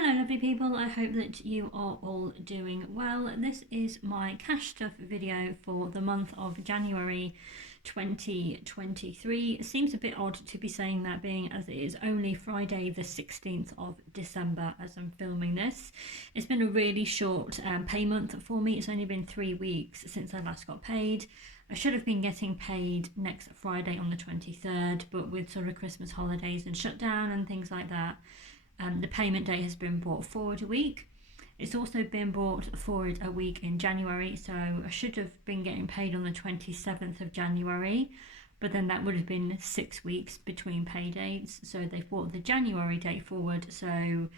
Hello lovely people, I hope that you are all doing well. This is my cash stuff video for the month of January 2023. It seems a bit odd to be saying that, being as it is only Friday the 16th of December as I'm filming this. It's been a really short pay month for me. It's only been 3 weeks since I last got paid. I should have been getting paid next Friday on the 23rd, but with sort of Christmas holidays and shutdown and things like that, the payment date has been brought forward a week. It's also been brought forward a week in January, so I should have been getting paid on the 27th of January, but then that would have been 6 weeks between pay dates, so they've brought the January date forward. So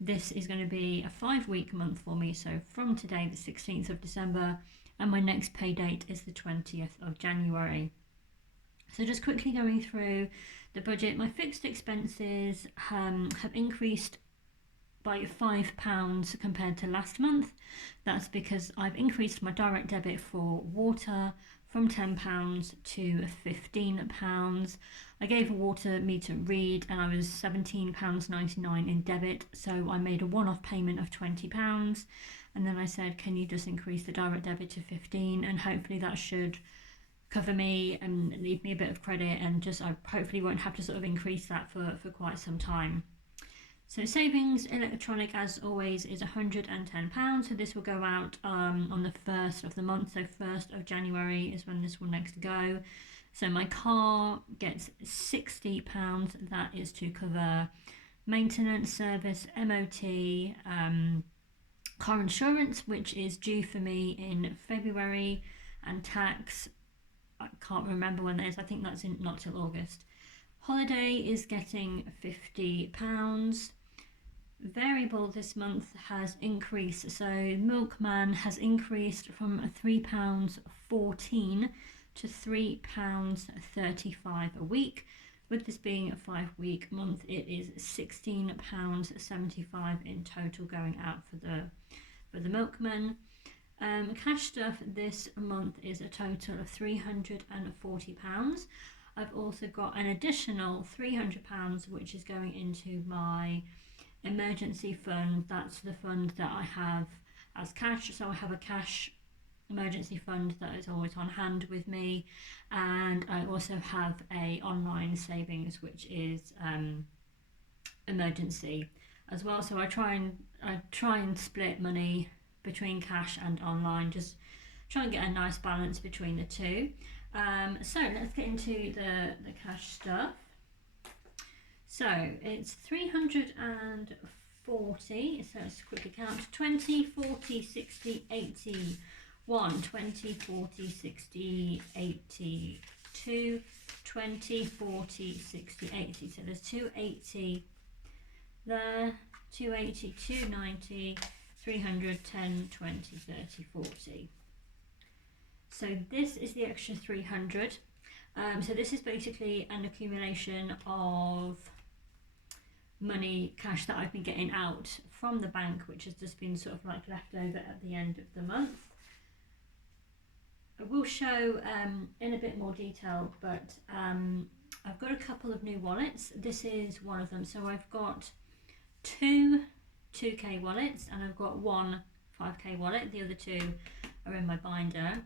this is going to be a 5-week month for me, so from today the 16th of December, and my next pay date is the 20th of January. So just quickly going through the budget, my fixed expenses have increased by £5 compared to last month. That's because I've increased my direct debit for water from £10 to £15. I gave a water meter read and I was £17.99 in debit, so I made a one-off payment of £20, and then I said, can you just increase the direct debit to £15, and hopefully that should cover me and leave me a bit of credit, and just I hopefully won't have to sort of increase that for quite some time. So savings electronic, as always, is £110. So this will go out on the 1st of the month. So 1st of January is when this will next go. So my car gets £60. That is to cover maintenance, service, MOT, car insurance, which is due for me in February, and tax, I can't remember when that is. I think that's in not till August. Holiday is getting £50. Variable this month has increased. So milkman has increased from £3.14 to £3.35 a week. With this being a 5-week month, it is £16.75 in total going out for the milkman. Cash stuff this month is a total of £340. I've also got an additional £300 which is going into my emergency fund. That's the fund that I have as cash. So I have a cash emergency fund that is always on hand with me, and I also have a online savings which is emergency as well. So I try and split money between cash and online, just try and get a nice balance between the two. So let's get into the cash stuff. So it's 340, so let's quickly count: 20, 40, 60, 80, 1, 20, 40, 60, 80, 2, 20, 40, 60, 80. So there's 280 there, 280, 290, 300, 10, 20, 30, 40. So this is the extra 300. So this is basically an accumulation of money, cash that I've been getting out from the bank, which has just been sort of like left over at the end of the month. I will show in a bit more detail, but I've got a couple of new wallets. This is one of them. So I've got two 2k wallets and I've got one 5k wallet. The other two are in my binder.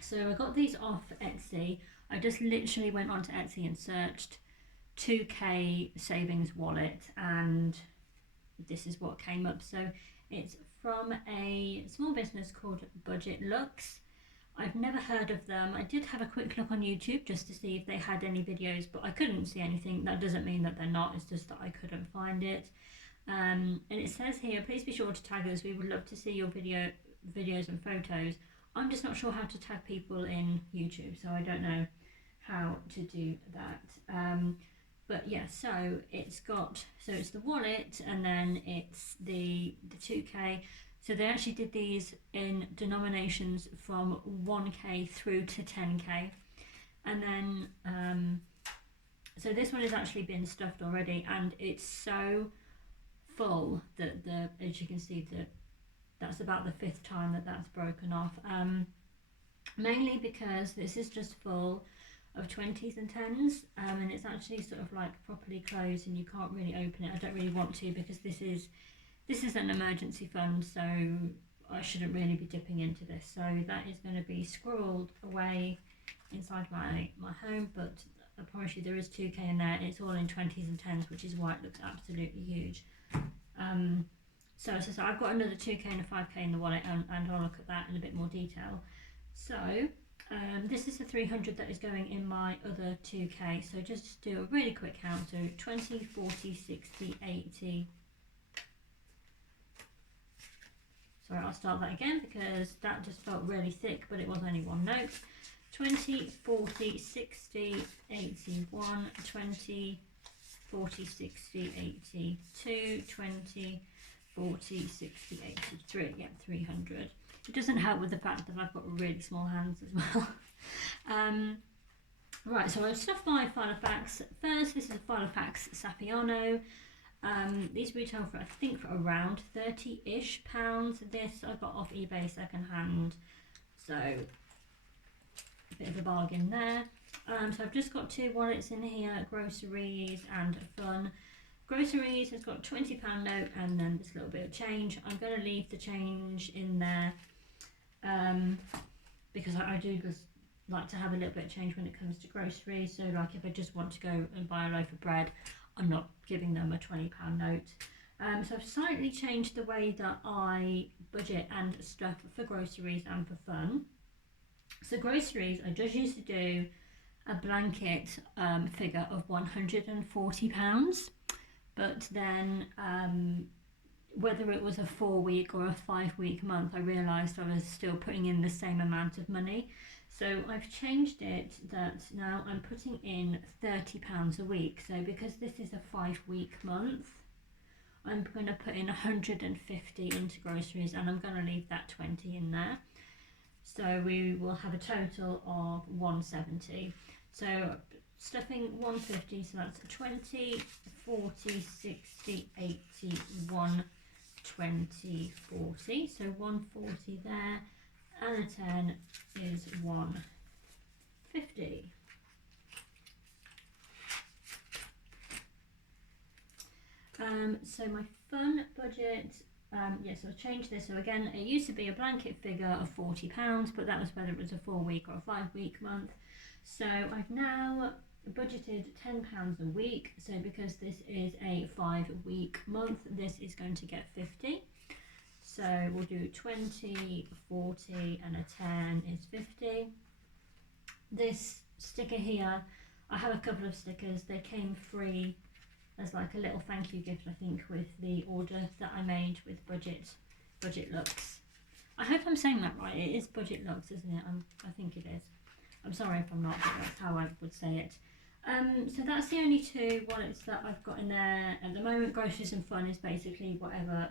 So I got these off Etsy. I just literally went onto Etsy and searched 2k savings wallet, and this is what came up. So it's from a small business called Budget Lux. I've never heard of them. I did have a quick look on YouTube just to see if they had any videos, but I couldn't see anything. That doesn't mean that they're not, it's just that I couldn't find it. And it says here, please be sure to tag us. We would love to see your videos and photos. I'm just not sure how to tag people in YouTube, so I don't know how to do that. But yeah, so it's the wallet, and then it's the 2k. So they actually did these in denominations from 1k through to 10k, and then so this one has actually been stuffed already, and it's so full that as you can see, that's about the 5th time that's broken off. Mainly because this is just full of 20s and 10s, and it's actually sort of like properly closed and you can't really open it. I don't really want to because this is an emergency fund, so I shouldn't really be dipping into this. So that is going to be squirreled away inside my home, but I promise you there is 2k in there. It's all in 20s and 10s, which is why it looks absolutely huge. So I've got another 2k and a 5k in the wallet, and I'll look at that in a bit more detail. So this is the 300 that is going in my other 2k. So just do a really quick count. So 20, 40, 60, 80. Sorry, I'll start that again because that just felt really thick, but it was only one note. 20, 40, 60, 81, 20, 40, 60, 82, 20, 40, 60, 83, yeah, 300. It doesn't help with the fact that I've got really small hands as well. Right, so I've stuffed my Filofax. First, this is a Filofax Saffiano. These retail for, I think, for around 30-ish pounds. This I got off eBay second hand, so a bit of a bargain there. So I've just got 2 wallets in here, groceries and fun. Groceries has got £20 note and then this little bit of change. I'm going to leave the change in there because I do just like to have a little bit of change when it comes to groceries. So like if I just want to go and buy a loaf of bread, I'm not giving them a £20 note. So I've slightly changed the way that I budget and stuff for groceries and for fun. So groceries, I just used to do a blanket figure of £140. But then whether it was a 4-week or a 5-week month, I realised I was still putting in the same amount of money. So I've changed it that now I'm putting in £30 a week. So because this is a 5-week month, I'm going to put in 150 into groceries and I'm going to leave that 20 in there. So we will have a total of 170. So stuffing 150, so that's 20, 40, 60, 80, 120, 40. So 140 there, and a 10 is 150. So my fun budget, yes, I'll change this. So again, it used to be a blanket figure of £40, but that was whether it was a 4-week or a 5-week month. So I've now budgeted £10 a week. So because this is a 5-week month, this is going to get 50. So we'll do 20, 40 and a 10 is 50. This sticker here, I have a couple of stickers. They came free as like a little thank you gift, I think, with the order that I made with Budget Looks. I hope I'm saying that right. It is Budget Looks, isn't it? I think it is. I'm sorry if I'm not, but that's how I would say it. So that's the only 2 wallets that I've got in there at the moment. Groceries and fun is basically whatever.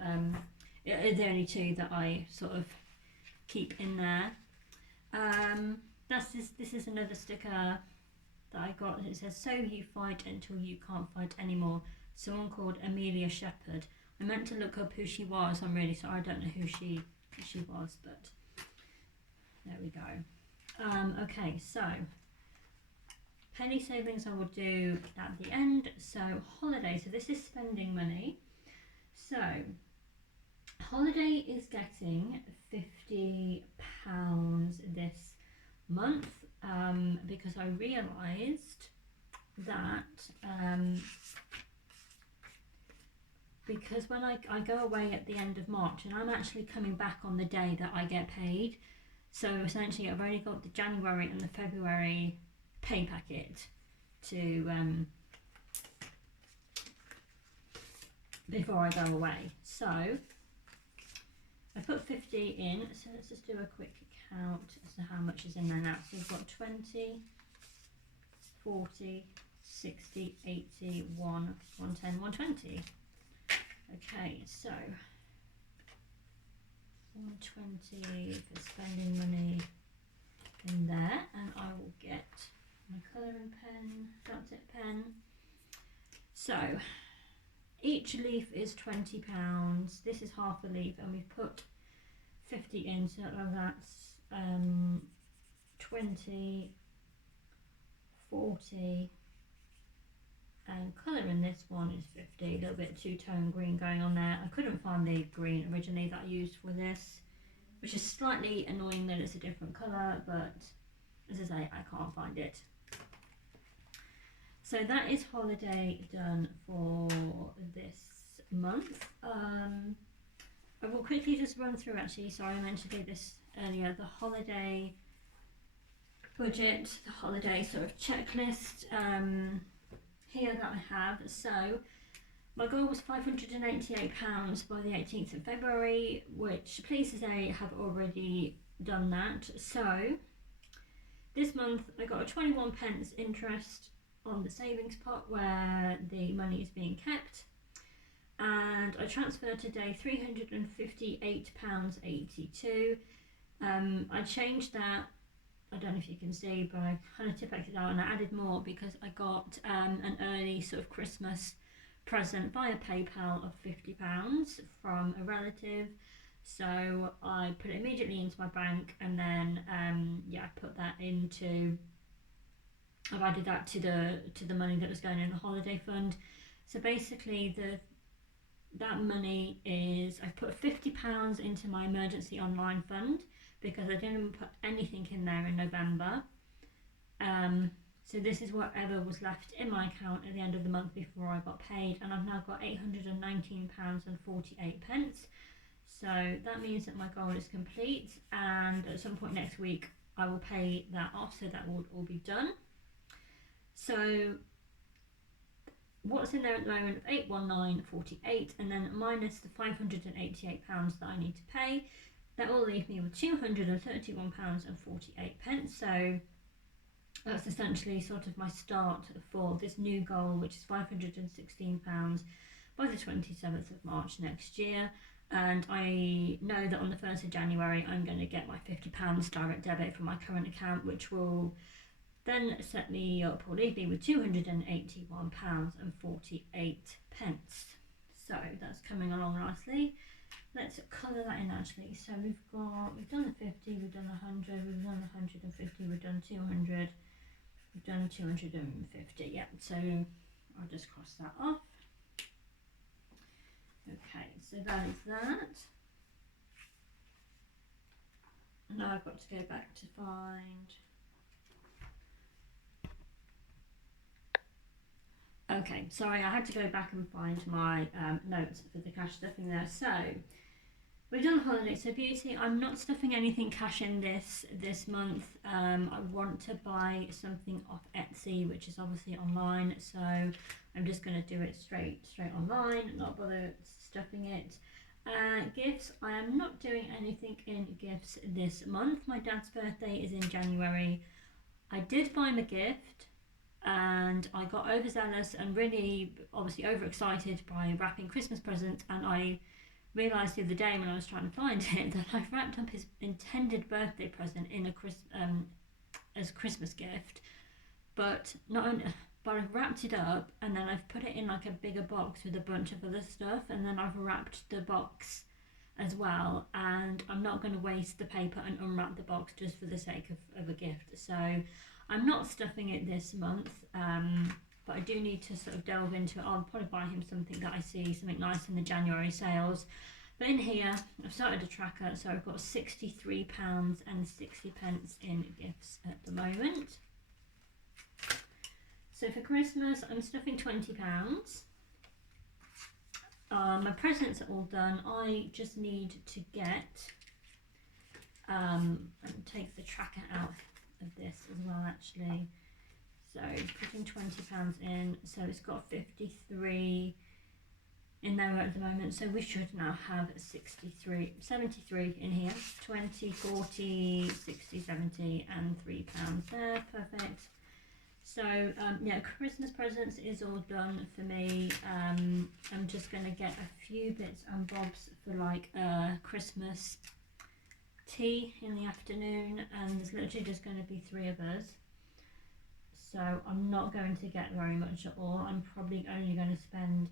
It the only 2 that I sort of keep in there. This is another sticker that I got. It says, "So you fight until you can't fight anymore." Someone called Amelia Shepherd. I meant to look up who she was. I'm really sorry. I don't know who she was, but there we go. Okay, so penny savings I will do at the end. So holiday. So this is spending money. So holiday is getting £50 this month. Because I realised that because when I go away at the end of March and I'm actually coming back on the day that I get paid, so essentially I've only got the January and the February pay packet to before I go away. So I put 50 in, so let's just do a quick count as to how much is in there now. So we've got 20, 40, 60, 80, 110, 120. Okay, so 120 for spending money in there, and I will get my colouring pen, felt tip pen. So each leaf is £20. This is half a leaf, and we've put 50 in, so that's 20, 40, and colour in this one is 50. A little bit two-tone green going on there. I couldn't find the green originally that I used for this, which is slightly annoying that it's a different colour, but as I say, I can't find it. So that is holiday done for this month. I will quickly just run through, actually, sorry I meant to do this earlier, the holiday budget, the holiday sort of checklist here that I have. So my goal was £588 by the 18th of February, which please to say I have already done that. So this month I got a 21 pence interest on the savings pot where the money is being kept, and I transferred today £358.82. I changed that, I don't know if you can see, but I kind of typed it out and I added more because I got an early sort of Christmas present via PayPal of £50 from a relative. So I put it immediately into my bank, and then I put that into, I've added that to the money that was going in the holiday fund. So basically that money is, I put £50 into my emergency online fund because I didn't put anything in there in November. So this is whatever was left in my account at the end of the month before I got paid, and I've now got £819.48. So that means that my goal is complete, and at some point next week I will pay that off, so that will all be done. So what's in there at the moment? 819.48, and then minus the £588 that I need to pay, that will leave me with £231.48. So that's essentially sort of my start for this new goal, which is £516 by the 27th of March next year. And I know that on the 1st of January I'm going to get my £50 direct debit from my current account, which will then set me up, or leave me with £281.48. So that's coming along nicely. Let's colour that in actually. So we've done the 50, we've done 100, we've done 150, we've done 200, we've done 250, yeah, so I'll just cross that off. Okay, so that is that. And now I've got to go back to find. Okay, sorry, I had to go back and find my notes for the cash stuffing there. So we've done the holiday, so beauty. I'm not stuffing anything cash in this month. I want to buy something off Etsy, which is obviously online. So I'm just going to do it straight online, not bother stuffing it. Gifts, I am not doing anything in gifts this month. My dad's birthday is in January. I did buy him a gift, and I got overzealous and really obviously overexcited by wrapping Christmas presents, and I realised the other day when I was trying to find it that I've wrapped up his intended birthday present in as a Christmas gift, but I've wrapped it up and then I've put it in like a bigger box with a bunch of other stuff, and then I've wrapped the box as well, and I'm not going to waste the paper and unwrap the box just for the sake of a gift. So I'm not stuffing it this month, but I do need to sort of delve into it. I'll probably buy him something that I see, something nice in the January sales. But in here, I've started a tracker, so I've got £63.60 in gifts at the moment. So for Christmas, I'm stuffing £20. My presents are all done. I just need to get, and take the tracker out of this as well actually. So putting £20 in, so it's got 53 in there at the moment, so we should now have 73 in here. 20, 40, 60, 70 and £3 there, perfect. So yeah, Christmas presents is all done for me. I'm just going to get a few bits and bobs for like Christmas tea in the afternoon, and there's literally just going to be 3 of us. So I'm not going to get very much at all. I'm probably only going to spend,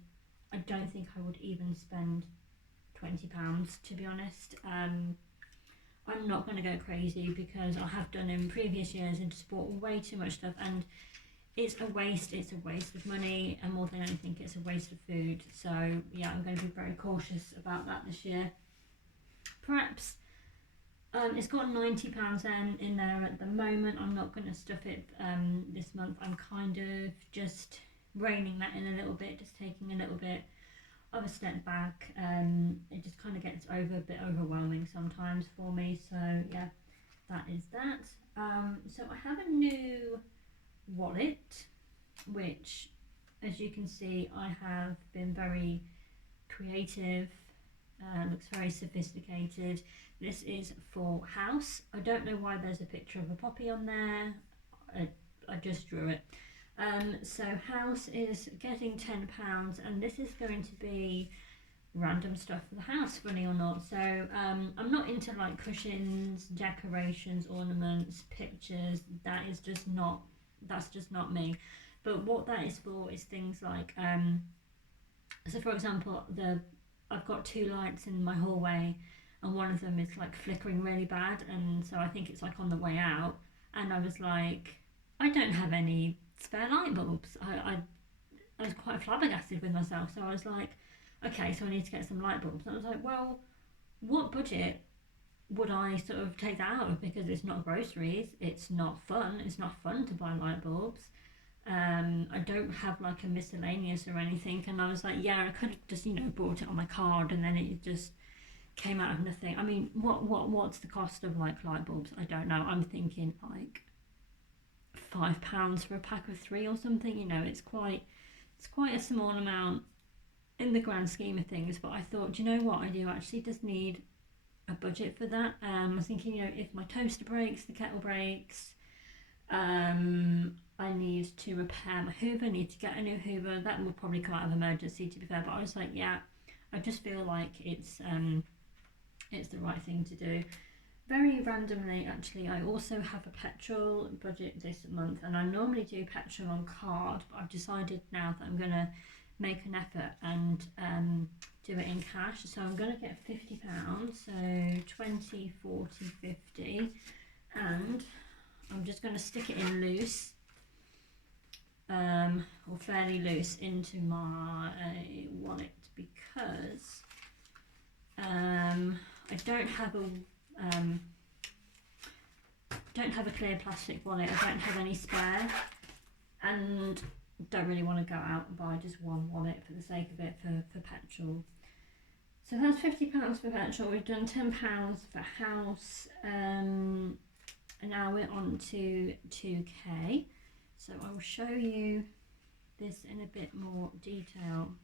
I don't think I would even spend £20 to be honest. I'm not going to go crazy because I have done in previous years and just bought way too much stuff, and it's a waste. It's a waste of money, and more than anything, it's a waste of food. So yeah, I'm going to be very cautious about that this year. Perhaps it's got £90 in there at the moment. I'm not going to stuff it this month. I'm kind of just reining that in a little bit, just taking a little bit of a step back. It just kind of gets a bit overwhelming sometimes for me. So yeah, that is that. So I have a new wallet, which, as you can see, I have been very creative. Looks very sophisticated. This is for house. I don't know why there's a picture of a poppy on there. I just drew it. So house is getting £10, and this is going to be random stuff for the house, funny or not. So I'm not into like cushions, decorations, ornaments, pictures. That's just not me. But what that is for is things like so for example, I've got 2 lights in my hallway, and one of them is like flickering really bad, and so I think it's like on the way out. And I was like, I don't have any spare light bulbs. I was quite flabbergasted with myself. So I was like, okay, so I need to get some light bulbs. And I was like, well, what budget would I sort of take that out of? Because it's not groceries, it's not fun. It's not fun to buy light bulbs. I don't have like a miscellaneous or anything, and I was like, yeah, I could have just bought it on my card, and then it just came out of nothing. I mean, what's the cost of like light bulbs? I don't know. I'm thinking like £5 for a pack of 3 or something. It's quite a small amount in the grand scheme of things. But I thought, do you know what? I do actually just need a budget for that. I was thinking, if my toaster breaks, the kettle breaks, I need to repair my Hoover, need to get a new Hoover. That will probably come out of emergency, to be fair. But I was like, yeah, I just feel like it's the right thing to do. Very randomly, actually, I also have a petrol budget this month, and I normally do petrol on card, but I've decided now that I'm going to make an effort and do it in cash. So I'm going to get £50, so 20, 40, 50, and I'm just going to stick it in loose, or fairly loose, into my wallet, because I don't have a clear plastic wallet. I don't have any spare, and don't really want to go out and buy just one wallet for the sake of it for petrol. So that's £50 for petrol. We've done £10 for house, and now we're on to 2k. So I will show you this in a bit more detail.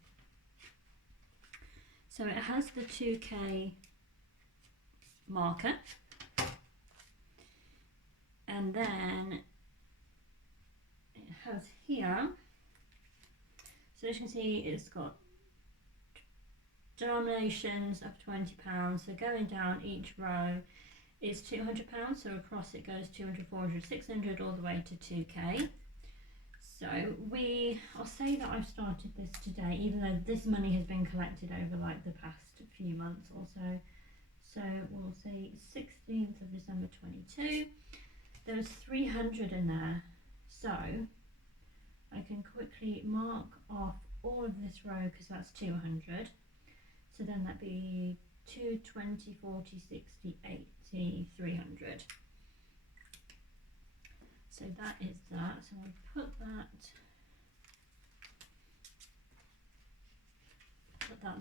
So it has the 2k marker, and then it has here, so as you can see, it's got denominations up to £20. So going down each row is £200, so across it goes 200, 400, 600, all the way to 2k. So I'll say that I've started this today, even though this money has been collected over like the past few months or so. So we'll say 16th of December 22. There's 300 in there. So I can quickly mark off all of this row, because that's 200. So then that'd be 2, 20, 40, 60, 80, 300. So that is that. So I'll put that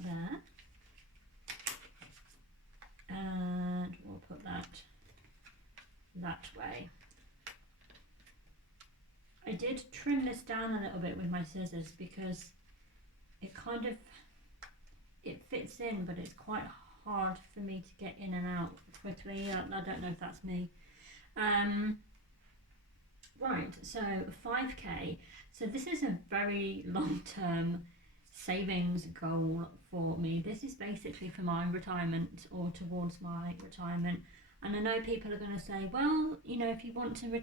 there, and we'll put that way. I did trim this down a little bit with my scissors, because it fits in, but it's quite hard for me to get in and out quickly. I don't know if that's me. Right, so 5k. So this is a very long-term savings goal for me. This is basically for my retirement, or towards my retirement. And I know people are going to say, well, if you want to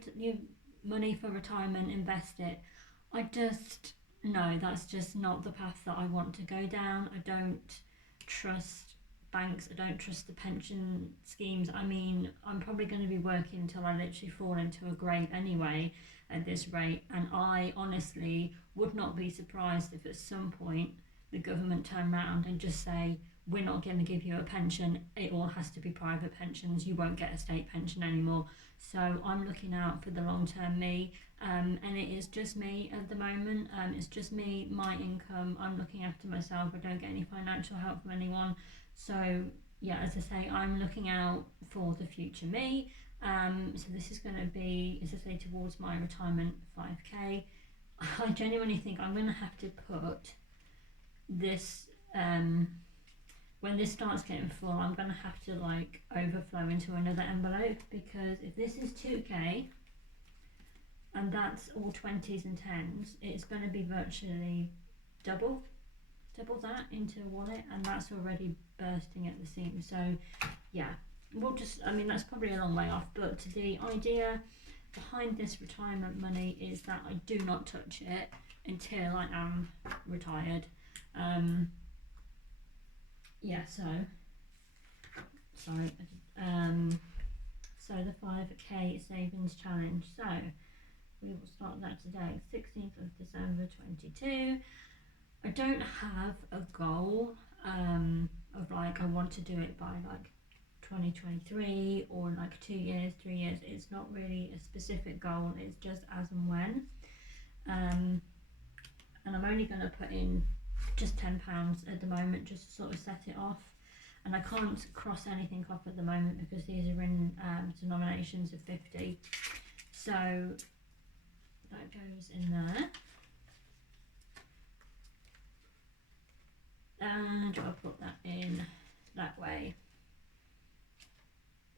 money for retirement, invest it. No, that's just not the path that I want to go down. I don't trust banks. I don't trust the pension schemes. I mean, I'm probably going to be working until I literally fall into a grave anyway. at this rate, and I honestly would not be surprised if at some point the government turn around and just say, we're not going to give you a pension, it all has to be private pensions, you won't get a state pension anymore. So I'm looking out for the long-term me, and it is just me at the moment. It's just me, my income, I'm looking after myself, I don't get any financial help from anyone. So yeah, as I say, I'm looking out for the future me. So this is going to be, as I say, towards my retirement 5k. I genuinely think I'm going to have to put this, when this starts getting full, I'm going to have to like overflow into another envelope, because if this is 2k and that's all 20s and 10s, it's going to be virtually double that into a wallet, and that's already bursting at the seams. So yeah, we'll just, I mean, that's probably a long way off, but the idea behind this retirement money is that I do not touch it until I am retired. Yeah, so sorry, so the 5k savings challenge, so we will start that today, 16th of December 22. I don't have a goal of like I want to do it by like 2023 or like 2 years, 3 years. It's not really a specific goal, it's just as and when. And I'm only going to put in just £10 at the moment, just to sort of set it off. And I can't cross anything off at the moment because these are in denominations of 50. So that goes in there. And I'll put that in that way.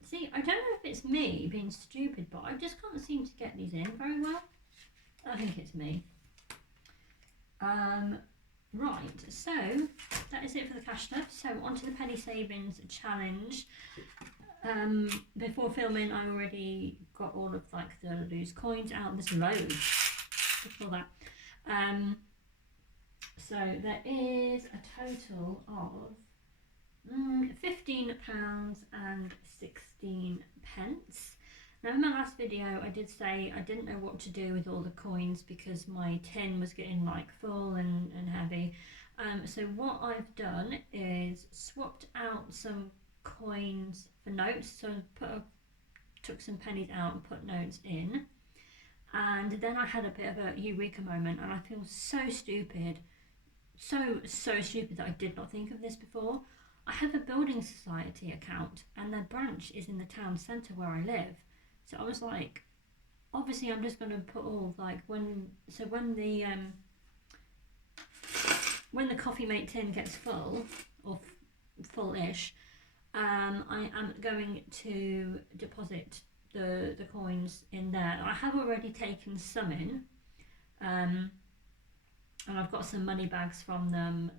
See, I don't know if it's me being stupid, but I just can't seem to get these in very well. I think it's me. Right, so that is it for the cash stuff. So onto the penny savings challenge. Before filming, I already got all of like the loose coins out. There's loads before that. So there is a total of £15 and 16 pence. Now in my last video I did say I didn't know what to do with all the coins because my tin was getting like full and heavy. So what I've done is swapped out some coins for notes. So I took some pennies out and put notes in. And then I had a bit of a eureka moment, and I feel so stupid. So stupid that I did not think of this before. I have a building society account and their branch is in the town centre where I live. So I was like, obviously I'm just going to put all like when the coffee mate tin gets full or full-ish, I am going to deposit the coins in there. I have already taken some in, and I've got some money bags from them.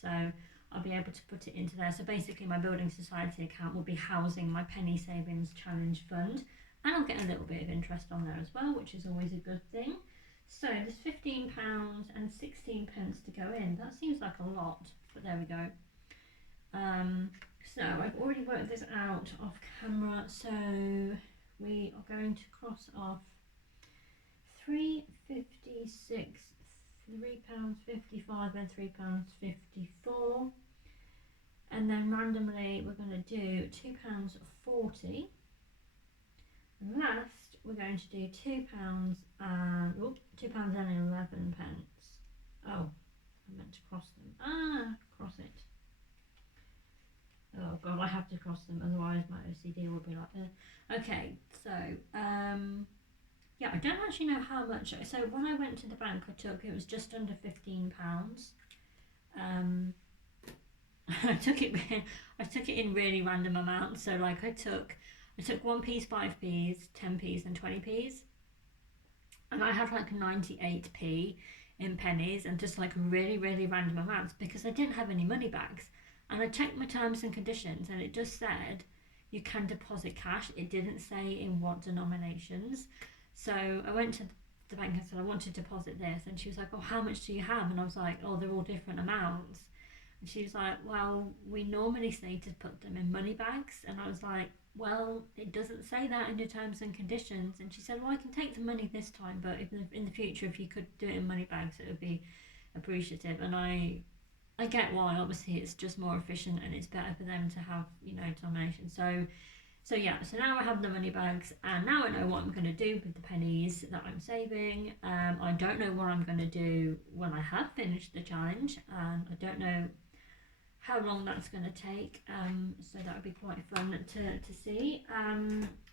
So I'll be able to put it into there. So basically my building society account will be housing my penny savings challenge fund, and I'll get a little bit of interest on there as well, which is always a good thing. So there's £15 and 16 pence to go in. That seems like a lot, but there we go. So I've already worked this out off camera, so we are going to cross off £3.56, £3.55 and £3.54, and then randomly we're going to do £2.40, and last we're going to do £2 and £2.11. Oh, I meant to cross them. Cross it. Oh god, I have to cross them, otherwise my OCD will be like, okay, so yeah, I don't actually know how much. So when I went to the bank, it was just under £15. I took it in really random amounts. So like I took 1p, 5p's, 10p's and 20p's, and I had like 98p in pennies and just like really random amounts because I didn't have any money bags. And I checked my terms and conditions and it just said you can deposit cash. It didn't say in what denominations. So I went to the bank and said I want to deposit this, and she was like, oh, how much do you have? And I was like, oh, they're all different amounts. And she was like, well, we normally say to put them in money bags. And I was like, well, it doesn't say that in your terms and conditions. And she said, well, I can take the money this time, but if in the future, if you could do it in money bags, it would be appreciative. And I get why. Obviously, it's just more efficient and it's better for them to have, denomination. So yeah, so now I have the money bags, and now I know what I'm going to do with the pennies that I'm saving. I don't know what I'm going to do when I have finished the challenge, and I don't know how long that's going to take. So that would be quite fun to see.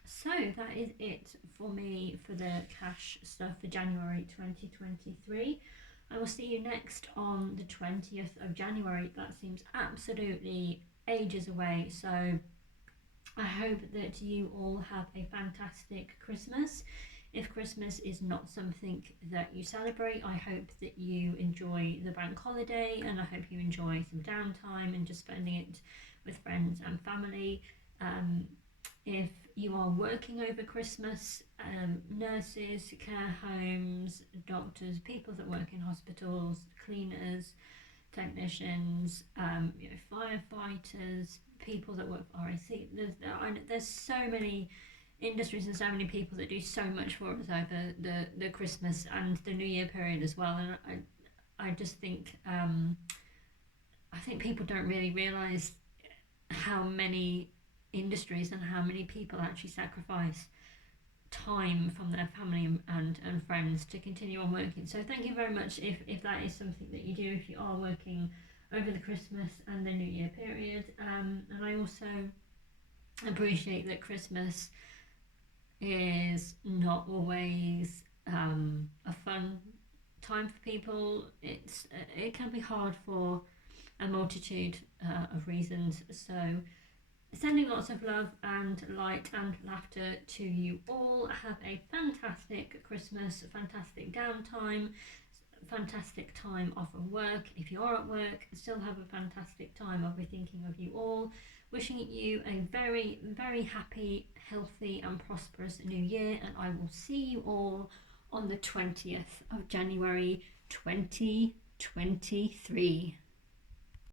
So that is it for me for the cash stuff for January 2023. I will see you next on the 20th of January. That seems absolutely ages away. So I hope that you all have a fantastic Christmas. If Christmas is not something that you celebrate, I hope that you enjoy the bank holiday, and I hope you enjoy some downtime and just spending it with friends and family. If you are working over Christmas, nurses, care homes, doctors, people that work in hospitals, cleaners, technicians, firefighters, people that work for RAC. There's so many industries and so many people that do so much for us over the Christmas and the New Year period as well. And I just think I think people don't really realise how many industries and how many people actually sacrifice time from their family and friends to continue on working. So thank you very much if that is something that you do, if you are working over the Christmas and the New Year period. And I also appreciate that Christmas is not always a fun time for people. It can be hard for a multitude of reasons. So sending lots of love and light and laughter to you all. Have a fantastic Christmas, fantastic downtime, fantastic time off of work. If you are at work, still have a fantastic time. I'll be thinking of you all. Wishing you a very, very happy, healthy and prosperous new year, and I will see you all on the 20th of January 2023.